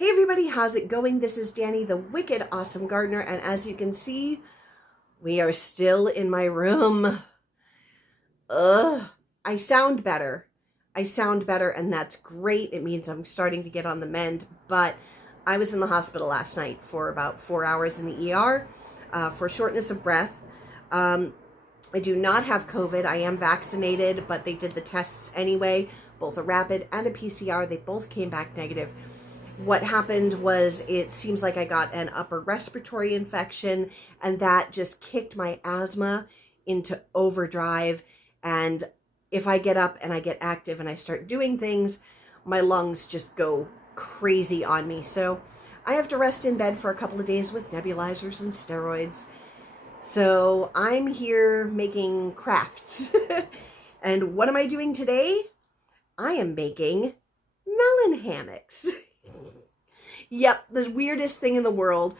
Hey everybody, how's it going? This is Danny, the Wicked Awesome Gardener, and as you can see, we are still in my room. I sound better. And that's great. It means I'm starting to get on the mend, but I was in the hospital last night for about 4 hours in the ER for shortness of breath. I do not have COVID. I am vaccinated, but they did the tests anyway, both a rapid and a PCR. They both came back negative. What happened was it seems like I got an upper respiratory infection, and that just kicked my asthma into overdrive. And if I get up and I get active and I start doing things, my lungs just go crazy on me. So I have to rest in bed for a couple of days with nebulizers and steroids. So I'm here making crafts. And what am I doing today? I am making melon hammocks. Yep, the weirdest thing in the world.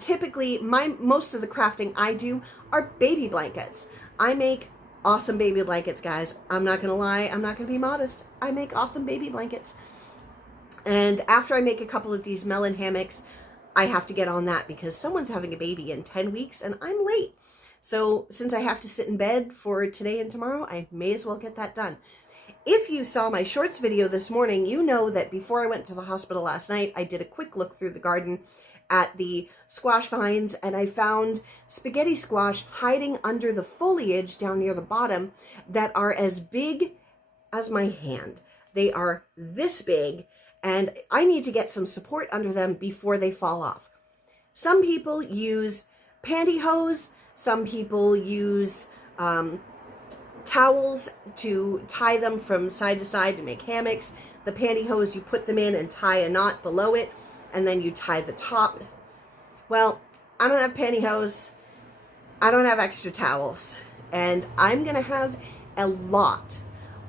Typically, most of the crafting I do are baby blankets. I make awesome baby blankets, guys. I'm not going to lie. I'm not going to be modest. I make awesome baby blankets. And after I make a couple of these melon hammocks, I have to get on that because someone's having a baby in 10 weeks and I'm late. So since I have to sit in bed for today and tomorrow, I may as well get that done. If you saw my shorts video this morning, you know that before I went to the hospital last night, I did a quick look through the garden at the squash vines, and I found spaghetti squash hiding under the foliage down near the bottom that are as big as my hand. They are this big, and I need to get some support under them before they fall off. Some people use pantyhose, some people use towels to tie them from side to side to make hammocks. The pantyhose, you put them in and tie a knot below it, and then you tie the top. Well, I don't have pantyhose. I don't have extra towels. And I'm going to have a lot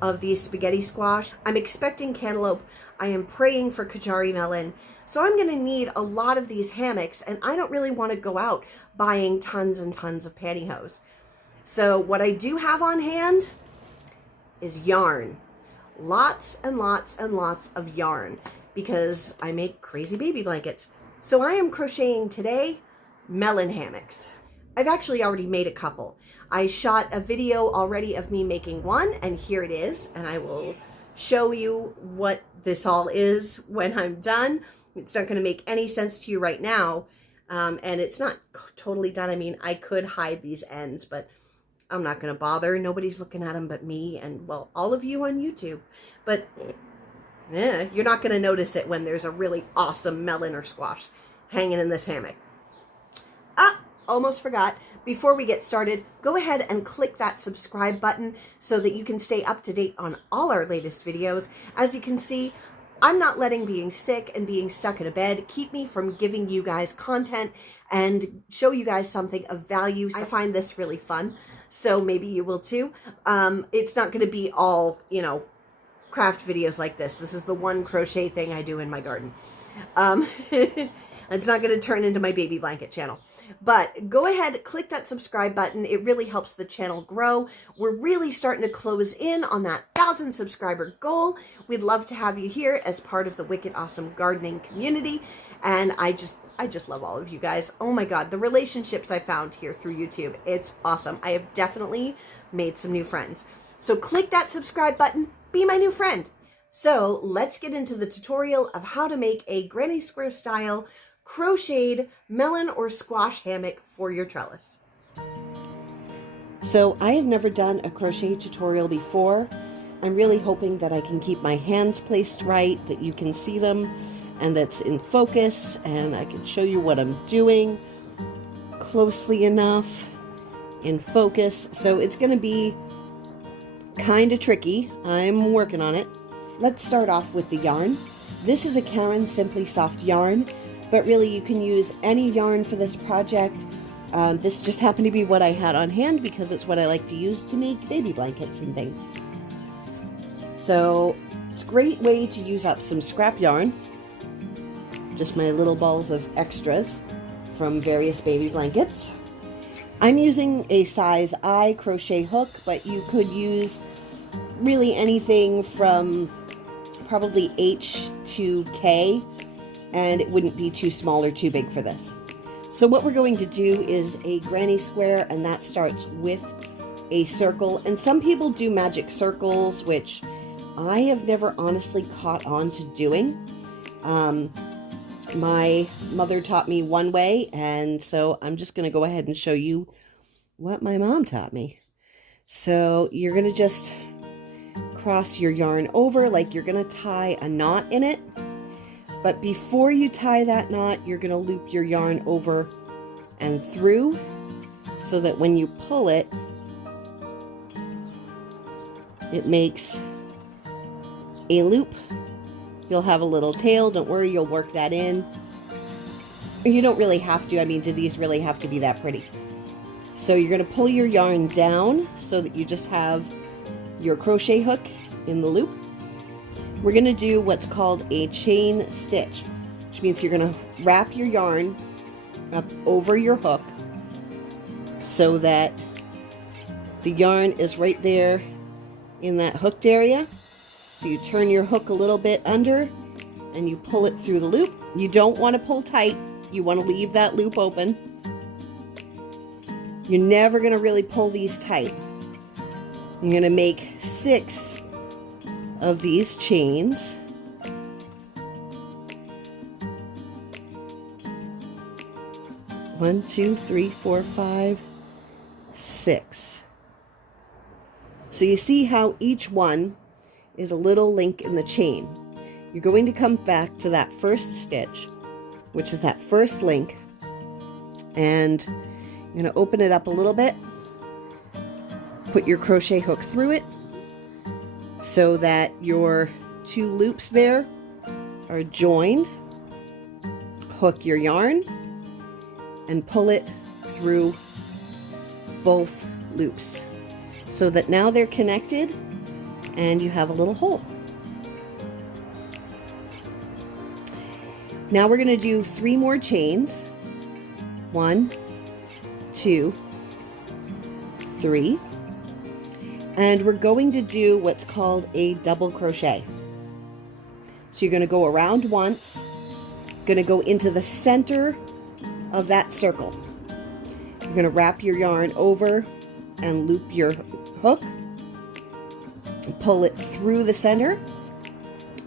of these spaghetti squash. I'm expecting cantaloupe. I am praying for Kajari melon. So I'm going to need a lot of these hammocks, and I don't really want to go out buying tons and tons of pantyhose. So what I do have on hand is yarn. Lots and lots and lots of yarn because I make crazy baby blankets. So I am crocheting today melon hammocks. I've actually already made a couple. I shot a video already of me making one, and here it is. And I will show you what this all is when I'm done. It's not going to make any sense to you right now. And it's not totally done. I mean, I could hide these ends, but I'm not going to bother. Nobody's looking at them but me and, well, all of you on YouTube. But you're not going to notice it when there's a really awesome melon or squash hanging in this hammock. Almost forgot. Before we get started, go ahead and click that subscribe button so that you can stay up to date on all our latest videos. As you can see, I'm not letting being sick and being stuck in a bed keep me from giving you guys content and show you guys something of value. I find this really fun. So maybe you will too. It's not going to be all, craft videos like this. This is the one crochet thing I do in my garden. It's not going to turn into my baby blanket channel. But go ahead, click that subscribe button. It really helps the channel grow. We're really starting to close in on that 1,000 subscriber goal. We'd love to have you here as part of the Wicked Awesome Gardening community. And I just love all of you guys. Oh my God, the relationships I found here through YouTube, it's awesome. I have definitely made some new friends. So click that subscribe button, be my new friend. So let's get into the tutorial of how to make a granny square style crocheted melon or squash hammock for your trellis. So I have never done a crochet tutorial before. I'm really hoping that I can keep my hands placed right, that you can see them, and that's in focus, and I can show you what I'm doing closely enough in focus. So it's going to be kind of tricky. I'm working on it. Let's start off with the yarn. This is a Karen Simply Soft yarn, but really you can use any yarn for this project. This just happened to be what I had on hand because it's what I like to use to make baby blankets and things. So it's a great way to use up some scrap yarn. Just my little balls of extras from various baby blankets. I'm using a size I crochet hook, but you could use really anything from probably H to K, and it wouldn't be too small or too big for this. So what we're going to do is a granny square, and that starts with a circle. And some people do magic circles, which I have never honestly caught on to doing. My mother taught me one way, and so I'm just going to go ahead and show you what my mom taught me. So you're going to just cross your yarn over like you're going to tie a knot in it. But before you tie that knot, you're going to loop your yarn over and through so that when you pull it, it makes a loop. You'll have a little tail. Don't worry, you'll work that in. You don't really have to. I mean, do these really have to be that pretty? So you're going to pull your yarn down so that you just have your crochet hook in the loop. We're going to do what's called a chain stitch, which means you're going to wrap your yarn up over your hook so that the yarn is right there in that hooked area. So you turn your hook a little bit under and you pull it through the loop. You don't want to pull tight. You want to leave that loop open. You're never going to really pull these tight. You're going to make 6 of these chains. One, 2, 3, 4, 5, 6. So you see how each one is a little link in the chain. You're going to come back to that first stitch, which is that first link, and you're going to open it up a little bit, put your crochet hook through it so that your 2 loops there are joined. Hook your yarn and pull it through both loops so that now they're connected and you have a little hole. Now we're going to do 3 more chains. 1, 2, 3. And we're going to do what's called a double crochet. So you're going to go around once, going to go into the center of that circle. You're going to wrap your yarn over and loop your hook. Pull it through the center.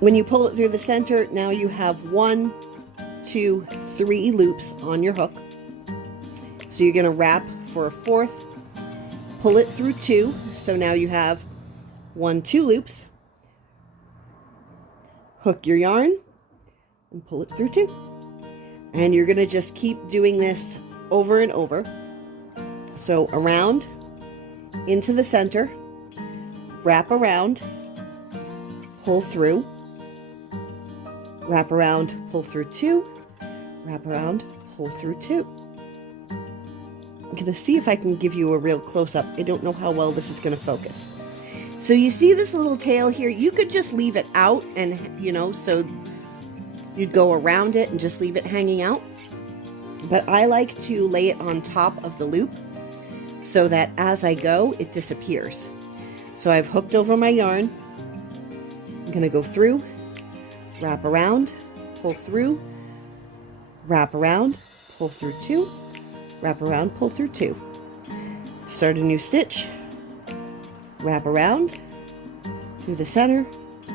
When you pull it through the center, now you have 1, 2, 3 loops on your hook. So you're going to wrap for a 4th, pull it through 2. So now you have 1, 2 loops. Hook your yarn and pull it through 2. And you're going to just keep doing this over and over. So around, into the center, wrap around, pull through, wrap around, pull through 2, wrap around, pull through 2. I'm going to see if I can give you a real close-up. I don't know how well this is going to focus. So you see this little tail here? You could just leave it out and, so you'd go around it and just leave it hanging out. But I like to lay it on top of the loop so that as I go, it disappears. So I've hooked over my yarn. I'm going to go through, wrap around, pull through, wrap around, pull through 2, wrap around, pull through 2. Start a new stitch, wrap around, through the center,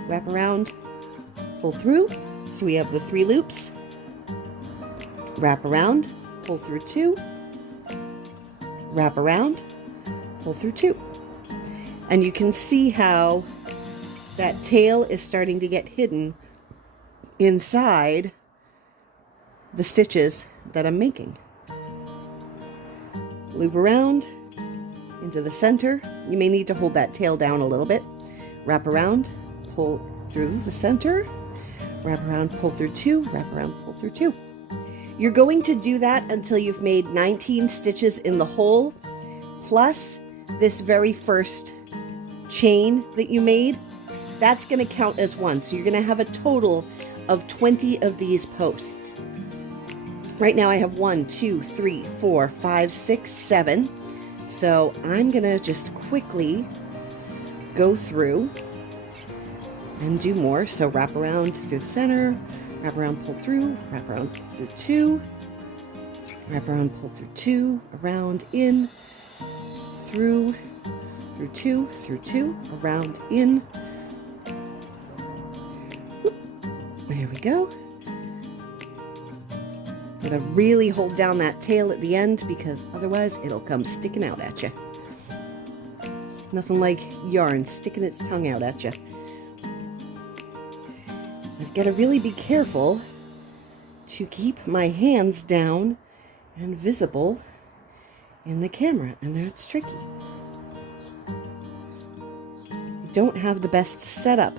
wrap around, pull through. So we have the 3 loops, wrap around, pull through 2, wrap around, pull through 2. And you can see how that tail is starting to get hidden inside the stitches that I'm making. Loop around into the center. You may need to hold that tail down a little bit. Wrap around, pull through the center, wrap around, pull through 2, wrap around, pull through 2. You're going to do that until you've made 19 stitches in the hole, plus this very first chain that you made. That's going to count as 1. So you're going to have a total of 20 of these posts. Right now I have 1, 2, 3, 4, 5, 6, 7. So I'm going to just quickly go through and do more. So wrap around through the center, wrap around, pull through, wrap around, pull through 2, wrap around, pull through 2, around, in, through 2, through 2, around, in. There we go. Gotta really hold down that tail at the end because otherwise it'll come sticking out at you. Nothing like yarn sticking its tongue out at you. I've got to really be careful to keep my hands down and visible in the camera, and that's tricky. I don't have the best setup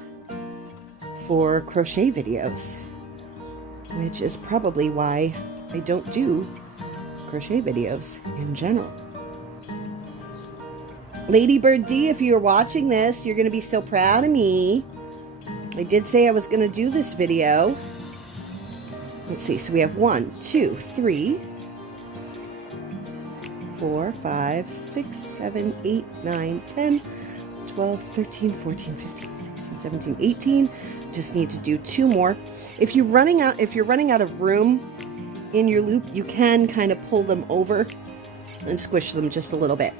for crochet videos, which is probably why I don't do crochet videos in general. Ladybird D, if you're watching this, you're going to be so proud of me. I did say I was going to do this video. Let's see, so we have 1, 2, 3, 4, 5, 6, 7, 8, 9, 10, 12, 13, 14, 15, 16, 17, 18. Just need to do 2 more. If you're running out of room in your loop, you can kind of pull them over and squish them just a little bit.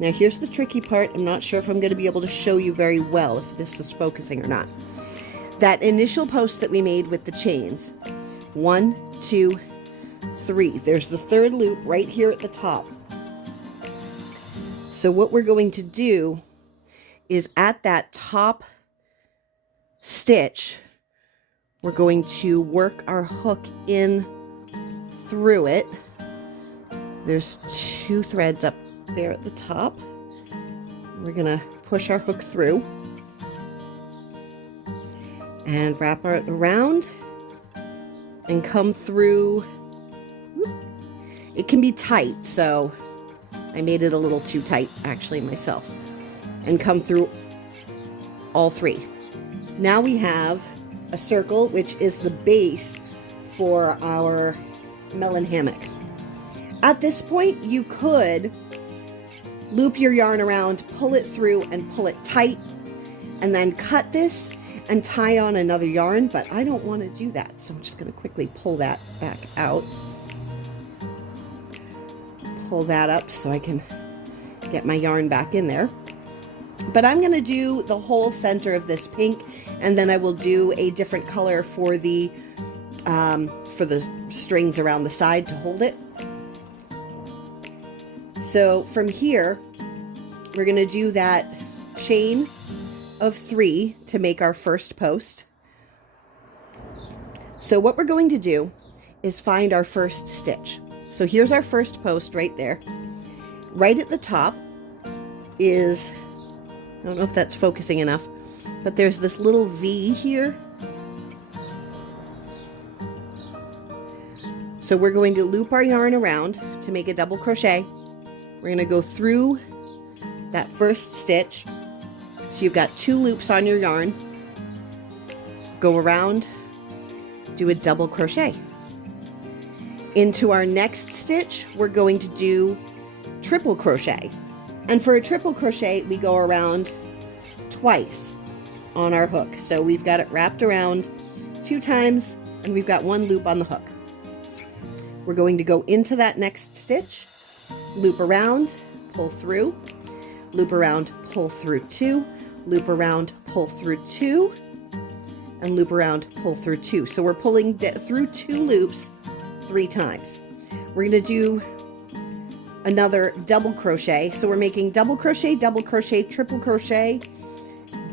Now here's the tricky part. I'm not sure if I'm going to be able to show you very well if this is focusing or not. That initial post that we made with the chains, 1, 2, 3. There's the 3rd loop right here at the top. So what we're going to do is at that top stitch, we're going to work our hook in through it. There's 2 threads up there at the top. We're gonna push our hook through and wrap it around and come through. It can be tight, so I made it a little too tight actually myself, and come through all 3. Now we have a circle, which is the base for our melon hammock. At this point, you could loop your yarn around, pull it through and pull it tight, and then cut this and tie on another yarn, but I don't want to do that, so I'm just going to quickly pull that back out. Pull that up so I can get my yarn back in there. But I'm going to do the whole center of this pink, and then I will do a different color for the strings around the side to hold it. So from here, we're going to do that chain of 3 to make our first post. So what we're going to do is find our first stitch. So here's our first post right there. Right at the top is, I don't know if that's focusing enough, but there's this little V here. So we're going to loop our yarn around to make a double crochet. We're going to go through that first stitch. So you've got 2 loops on your yarn. Go around, do a double crochet. Into our next stitch, we're going to do triple crochet. And for a triple crochet, we go around twice on our hook. So we've got it wrapped around 2 times, and we've got 1 loop on the hook. We're going to go into that next stitch, loop around, pull through, loop around, pull through 2, loop around, pull through 2, and loop around, pull through 2. So we're pulling through 2 loops 3 times. We're going to do another double crochet. So we're making double crochet, triple crochet,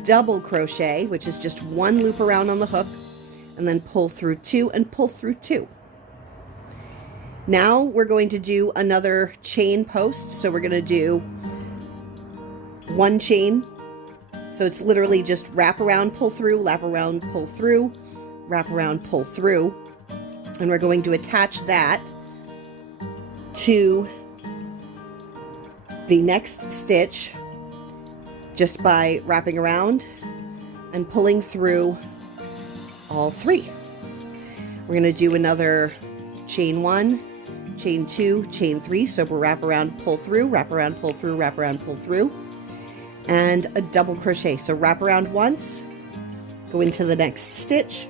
double crochet, which is just 1 loop around on the hook, and then pull through 2 and pull through 2. Now we're going to do another chain post. So we're going to do 1 chain. So it's literally just wrap around, pull through, wrap around, pull through, wrap around, pull through. And we're going to attach that to the next stitch just by wrapping around and pulling through all 3. We're going to do another chain 1, chain 2, chain 3. So we'll wrap around, pull through, wrap around, pull through, wrap around, pull through, and a double crochet. So wrap around once, go into the next stitch,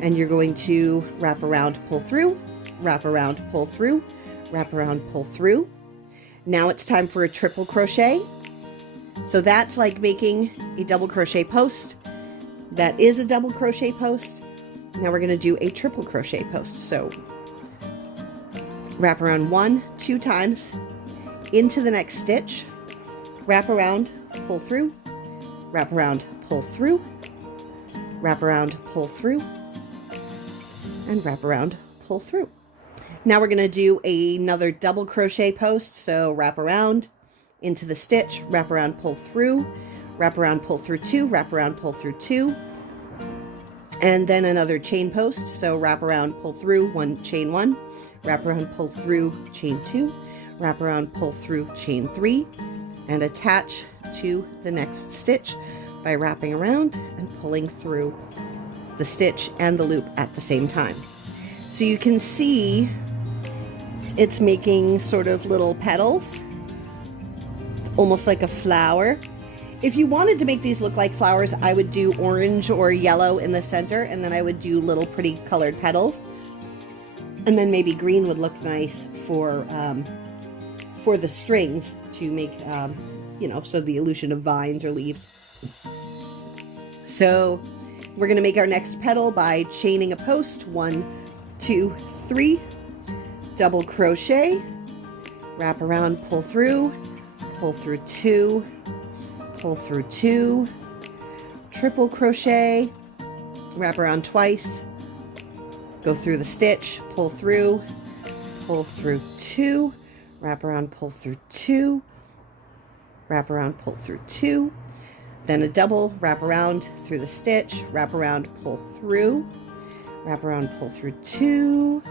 and you're going to wrap around, pull through, wrap around, pull through, wrap around, pull through. Now it's time for a triple crochet. So that's like making a double crochet post. That is a double crochet post. Now we're going to do a triple crochet post. So wrap around 1, 2 times into the next stitch, wrap around, pull through, wrap around, pull through, wrap around, pull through, and wrap around, pull through. Now we're going to do another double crochet post. So wrap around into the stitch, wrap around, pull through, wrap around, pull through 2, wrap around, pull through 2, and then another chain post. So wrap around, pull through, 1, chain 1, wrap around, pull through, chain 2, wrap around, pull through, chain 3, and attach to the next stitch by wrapping around and pulling through the stitch and the loop at the same time. So you can see it's making sort of little petals, almost like a flower. If you wanted to make these look like flowers, I would do orange or yellow in the center, and then I would do little pretty colored petals. And then maybe green would look nice for the strings to make, you know, so the illusion of vines or leaves. So we're going to make our next petal by chaining a post, 1, 2, 3, double crochet, wrap around, pull through 2, pull through 2, triple crochet, wrap around twice, go through the stitch, pull through 2, wrap around, pull through 2, wrap around, pull through 2, then a double, wrap around through the stitch, wrap around, pull through, wrap around, pull through 2,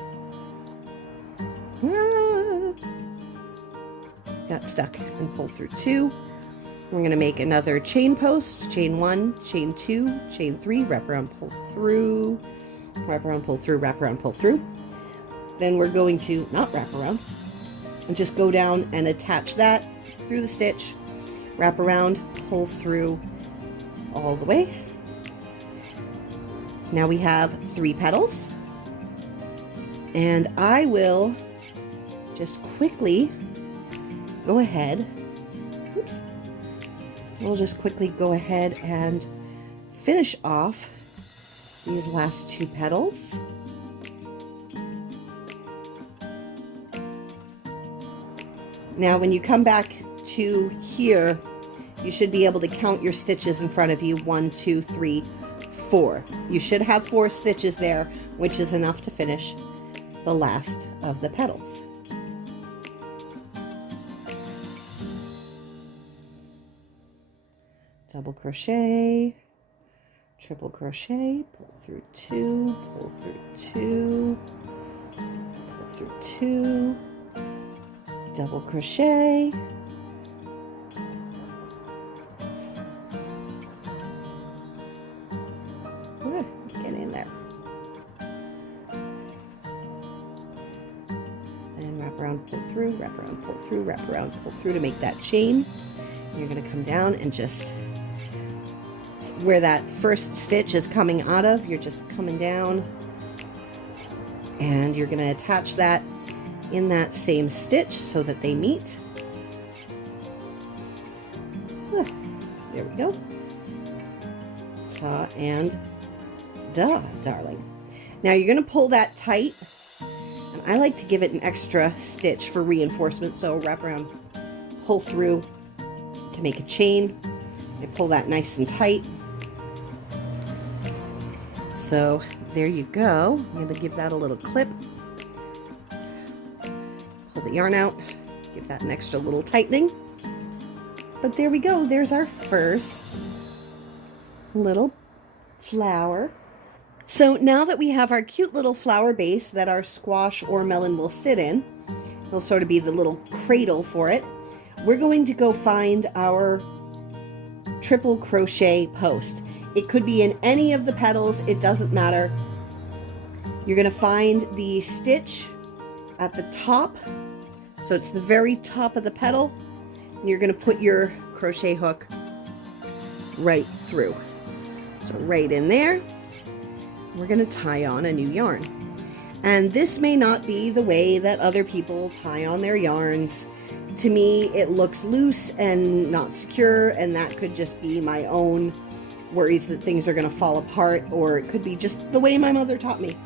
got stuck, and pull through 2. We're going to make another chain post, chain 1, chain 2, chain 3, wrap around, pull through, wrap around, pull through, wrap around, pull through. Then we're going to not wrap around and just go down and attach that through the stitch, wrap around, pull through all the way. Now we have 3 petals, and I will just quickly go ahead, oops, we'll just quickly go ahead and finish off these last 2 petals. Now when you come back to here, you should be able to count your stitches in front of you, 1, 2, 3, 4. You should have 4 stitches there, which is enough to finish the last of the petals. Double crochet, triple crochet, pull through 2, pull through 2, pull through 2, double crochet, get in there, and wrap around, pull through, wrap around, pull through, wrap around, pull through to make that chain. You're going to come down and just where that first stitch is coming out of, you're just coming down and you're going to attach that in that same stitch so that they meet. There we go. Ta and da, darling. Now you're going to pull that tight, and I like to give it an extra stitch for reinforcement, so wrap around, pull through to make a chain. I pull that nice and tight. So there you go. I'm going to give that a little clip. Pull the yarn out, give that an extra little tightening. But there we go. There's our first little flower. So now that we have our cute little flower base that our squash or melon will sit in, it'll sort of be the little cradle for it, we're going to go find our triple crochet post. It could be in any of the petals, it doesn't matter. You're going to find the stitch at the top. So it's the very top of the petal, and you're going to put your crochet hook right through. So right in there, we're going to tie on a new yarn. And this may not be the way that other people tie on their yarns. To me, it looks loose and not secure, and that could just be my own worries that things are going to fall apart, or it could be just the way my mother taught me.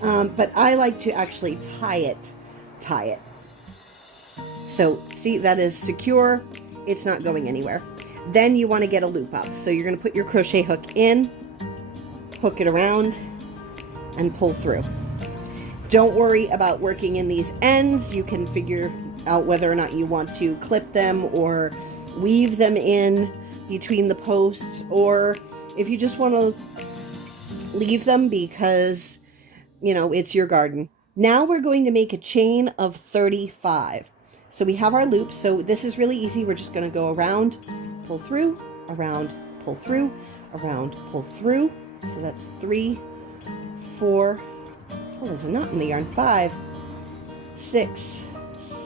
But I like to actually tie it. So see, that is secure. It's not going anywhere. Then you want to get a loop up. So you're going to put your crochet hook in, hook it around, and pull through. Don't worry about working in these ends. You can figure out whether or not you want to clip them or weave them in between the posts, or if you just want to leave them because, you know, it's your garden. Now we're going to make a chain of 35. So we have our loops. So this is really easy. We're just going to go around, pull through, around, pull through, around, pull through. So that's 3, 4, oh, there's a knot in the yarn, 5, 6,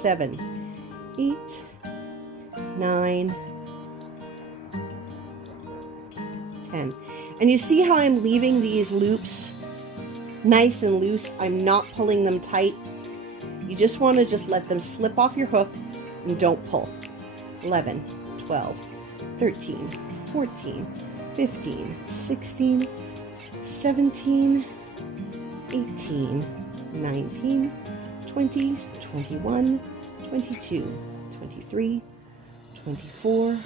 7, 8, 9, 10. And you see how I'm leaving these loops nice and loose? I'm not pulling them tight. You just want to just let them slip off your hook and don't pull. 11, 12, 13, 14, 15, 16, 17, 18, 19, 20, 21, 22, 23, 24,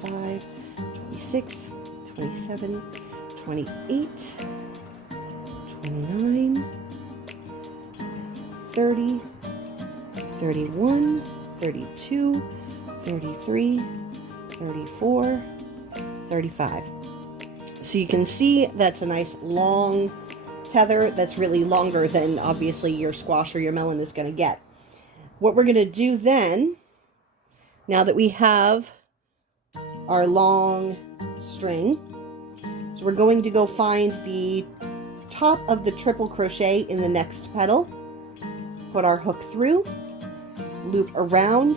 25, 26, 27, 28, 29, 30, 31, 32, 33, 34, 35. So you can see that's a nice long tether that's really longer than obviously your squash or your melon is going to get. What we're going to do then, now that we have our long string, so we're going to go find the top of the triple crochet in the next petal, put our hook through, loop around,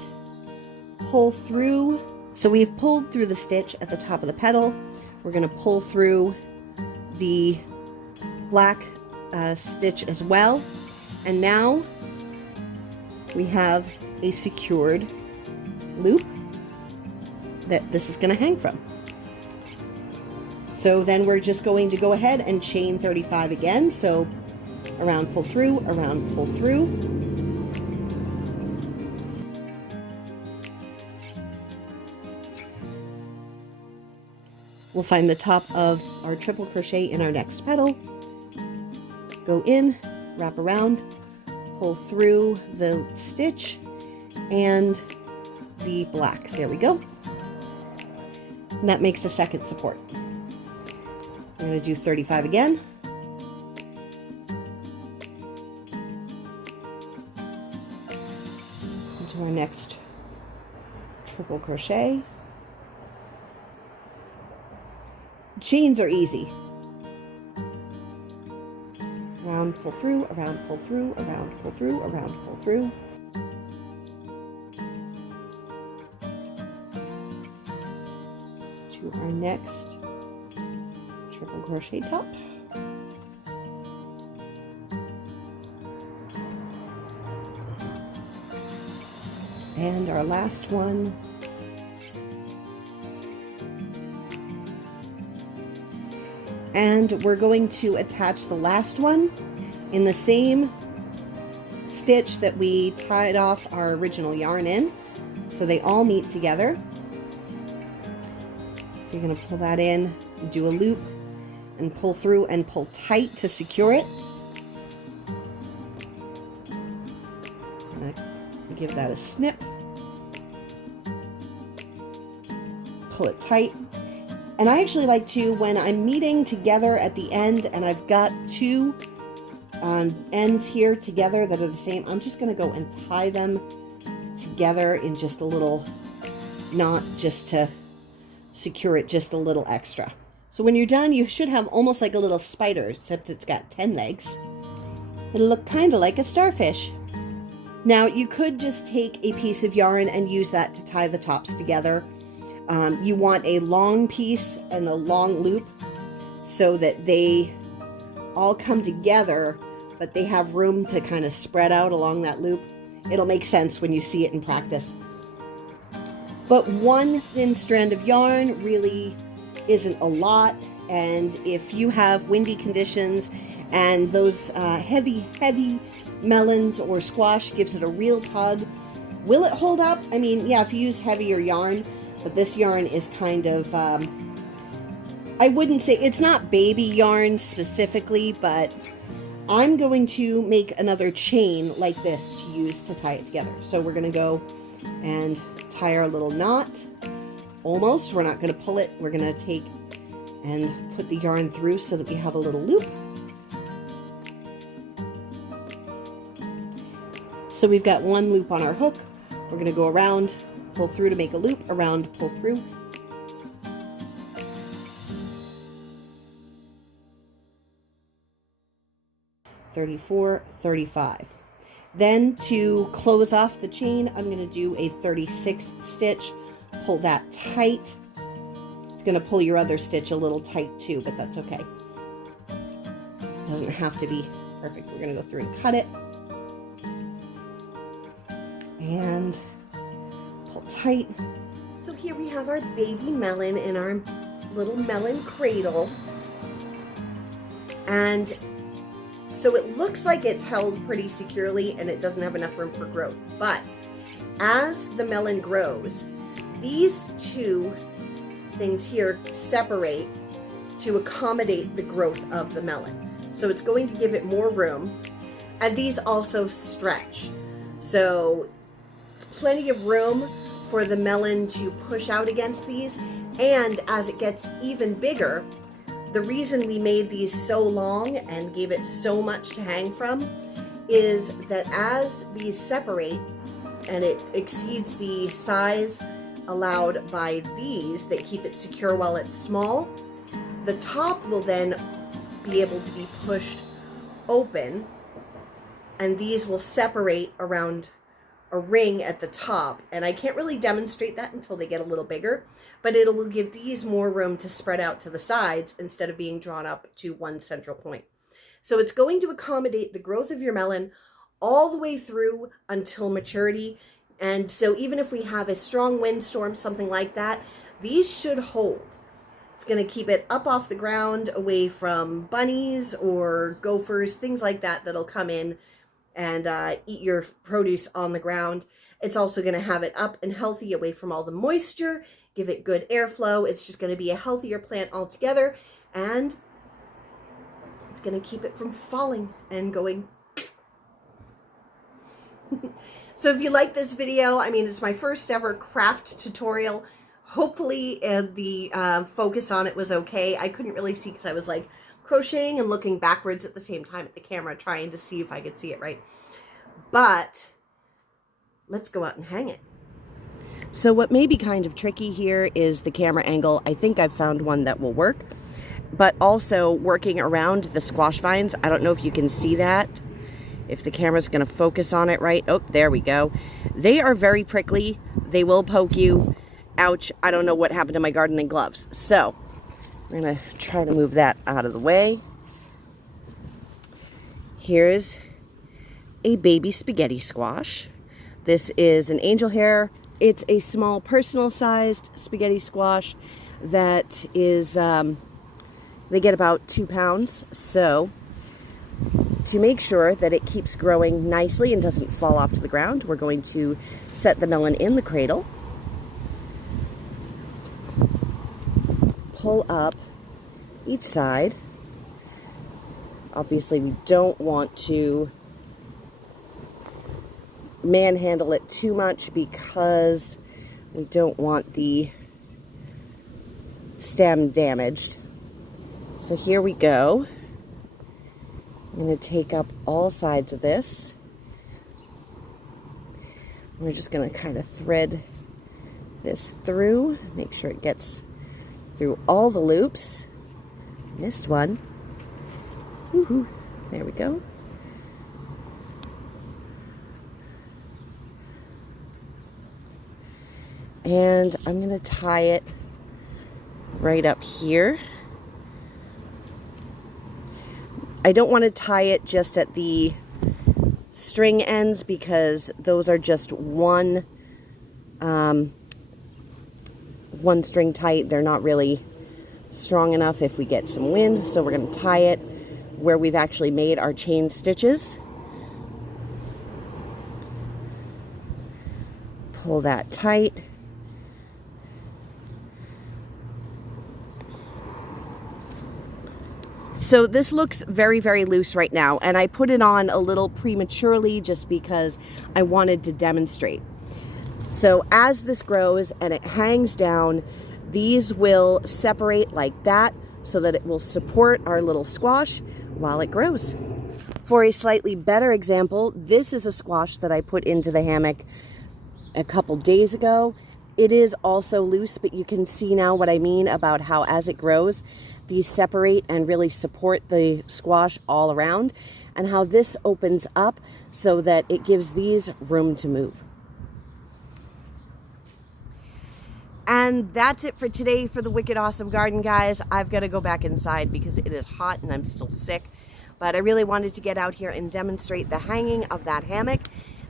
pull through. So we've pulled through the stitch at the top of the petal. We're going to pull through the black stitch as well, and now we have a secured loop that this is going to hang from. So then we're just going to go ahead and chain 35 again. So around, pull through, around, pull through. We'll find the top of our triple crochet in our next petal, go in, wrap around, pull through the stitch and the black. There we go. And that makes the second support. I'm going to do 35 again. Into our next triple crochet. Chains are easy. Around, pull through, around, pull through, around, pull through, around, pull through. To our next triple crochet top. And our last one. And we're going to attach the last one in the same stitch that we tied off our original yarn in, so they all meet together. So you're going to pull that in, do a loop, and pull through and pull tight to secure it. I'm going to give that a snip. Pull it tight. And I actually like to, when I'm meeting together at the end and I've got two ends here together that are the same, I'm just going to go and tie them together in just a little knot just to secure it just a little extra. So when you're done, you should have almost like a little spider, except it's got 10 legs. It'll look kind of like a starfish. Now you could just take a piece of yarn and use that to tie the tops together. You want a long piece and a long loop so that they all come together, but they have room to kind of spread out along that loop. It'll make sense when you see it in practice. But one thin strand of yarn really isn't a lot, and if you have windy conditions and those heavy melons or squash gives it a real tug, will it hold up? I mean, yeah, if you use heavier yarn, but this yarn is kind of, I wouldn't say, it's not baby yarn specifically, but I'm going to make another chain like this to use to tie it together. So we're going to go and tie our little knot. Almost. We're not going to pull it. We're going to take and put the yarn through so that we have a little loop. So we've got one loop on our hook. We're going to go around, pull through to make a loop, around, pull through. $34, $35. Then to close off the chain, I'm going to do a 36th stitch. Pull that tight. It's going to pull your other stitch a little tight too, but that's okay. It doesn't have to be perfect. We're going to go through and cut it. And pull tight. So here we have our baby melon in our little melon cradle. And so it looks like it's held pretty securely and it doesn't have enough room for growth. But as the melon grows, these two things here separate to accommodate the growth of the melon. So it's going to give it more room. And these also stretch. So plenty of room for the melon to push out against these. And as it gets even bigger, the reason we made these so long and gave it so much to hang from is that as these separate and it exceeds the size allowed by these that keep it secure while it's small, the top will then be able to be pushed open and these will separate around a ring at the top. And I can't really demonstrate that until they get a little bigger, but it will give these more room to spread out to the sides instead of being drawn up to one central point. So it's going to accommodate the growth of your melon all the way through until maturity. And so even if we have a strong windstorm, something like that, these should hold. It's going to keep it up off the ground, away from bunnies or gophers, things like that that'll come in and eat your produce on the ground. It's also going to have it up and healthy away from all the moisture, give it good airflow. It's just going to be a healthier plant altogether, and it's going to keep it from falling and going. So if you like this video, I mean, it's my first ever craft tutorial. Hopefully the focus on it was okay. I couldn't really see because I was like crocheting and looking backwards at the same time at the camera, trying to see if I could see it right. But let's go out and hang it. So what may be kind of tricky here is the camera angle. I think I've found one that will work, but also working around the squash vines. I don't know if you can see that, if the camera's going to focus on it right. Oh, there we go. They are very prickly. They will poke you. Ouch. I don't know what happened to my gardening gloves. So we're going to try to move that out of the way. Here's a baby spaghetti squash. This is an angel hair. It's a small personal-sized spaghetti squash that is, they get about 2 pounds. So to make sure that it keeps growing nicely and doesn't fall off to the ground, we're going to set the melon in the cradle. Pull up each side. Obviously, we don't want to manhandle it too much because we don't want the stem damaged. So here we go. I'm going to take up all sides of this. We're just going to kind of thread this through, make sure it gets through all the loops. Missed one. Woohoo. There we go. And I'm going to tie it right up here. I don't want to tie it just at the string ends because those are just one string tight. They're not really strong enough if we get some wind, so we're going to tie it where we've actually made our chain stitches. Pull that tight. So this looks very, very loose right now, and I put it on a little prematurely just because I wanted to demonstrate. So as this grows and it hangs down, these will separate like that so that it will support our little squash while it grows. For a slightly better example, this is a squash that I put into the hammock a couple days ago. It is also loose, but you can see now what I mean about how as it grows, these separate and really support the squash all around, and how this opens up so that it gives these room to move. And that's it for today for the Wicked Awesome Garden, guys. I've got to go back inside because it is hot and I'm still sick, but I really wanted to get out here and demonstrate the hanging of that hammock.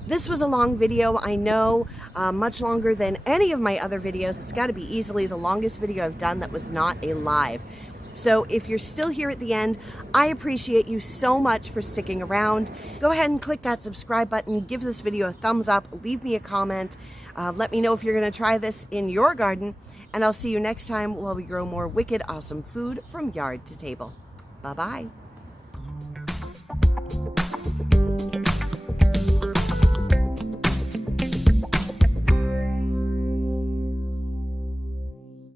This was a long video, I know, much longer than any of my other videos. It's got to be easily the longest video I've done that was not a live. So if you're still here at the end, I appreciate you so much for sticking around. Go ahead and click that subscribe button, give this video a thumbs up, leave me a comment, let me know if you're going to try this in your garden, and I'll see you next time while we grow more wicked awesome food from yard to table. Bye-bye.